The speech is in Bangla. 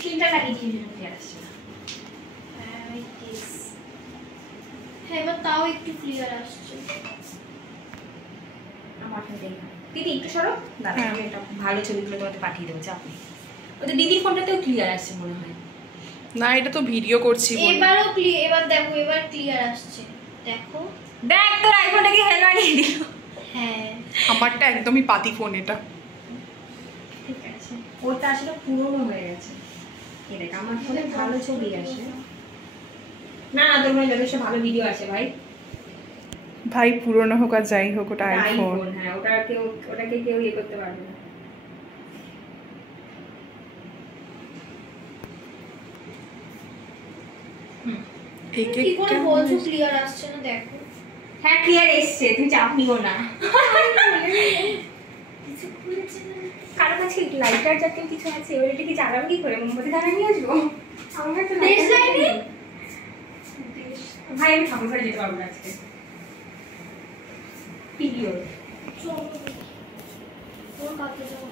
স্ক্রিনটা লাগিয়ে দিয়ে ক্লিয়ার আসছে না। হ্যাঁ এবার তাও একটু ক্লিয়ার আসছে। আমারটা দেখো দিদি একটু সরো, দাঁড়াও আমি একটা ভালো ছবিগুলো তোমাকে পাঠিয়ে দেবো, চাপ নেই। ওদের দিদির ফোনটাতেও ক্লিয়ার আসছে মনে হয়। না এটা তো ভিডিও করছি বলে। এবারও ক্লিয়ার, এবার দেখো এবার ক্লিয়ার আসছে। দেখো দেখ তোর আইফোনটা কি হেল বানিয়ে দিল। হ্যাঁ আমারটা একদমই পাতি ফোন এটা। ঠিক আছে, ওটা আসলে পুরনো হয়ে গেছে। এই দেখ আমার ফোনে ভালো ছবি আসে না, না তোর ফোনে যথেষ্ট ভালো ভিডিও আসে ভাই। ভাই পুরনো হোক আর যাই হোক ওটা আইফোন। হ্যাঁ ওটাকে কেউ ইয়ে করতে পারবে না। এই কি করে বলছো ক্লিয়ার আসছে না? দেখো হ্যাঁ ক্লিয়ার এসছে, তুমি চাপ নিও না। কারো কাছে লাইটার জাতীয় কিছু আছে, ওইটা কি চালাবো কি করে? মোমবাতি দানা নিয়ে আসবো? আমার তো দেশ লাইনে ভাই আমি ঠাকুর ঘরে যেতে পারবো না আজকে। ভিডিও ওর কাছে যাবো।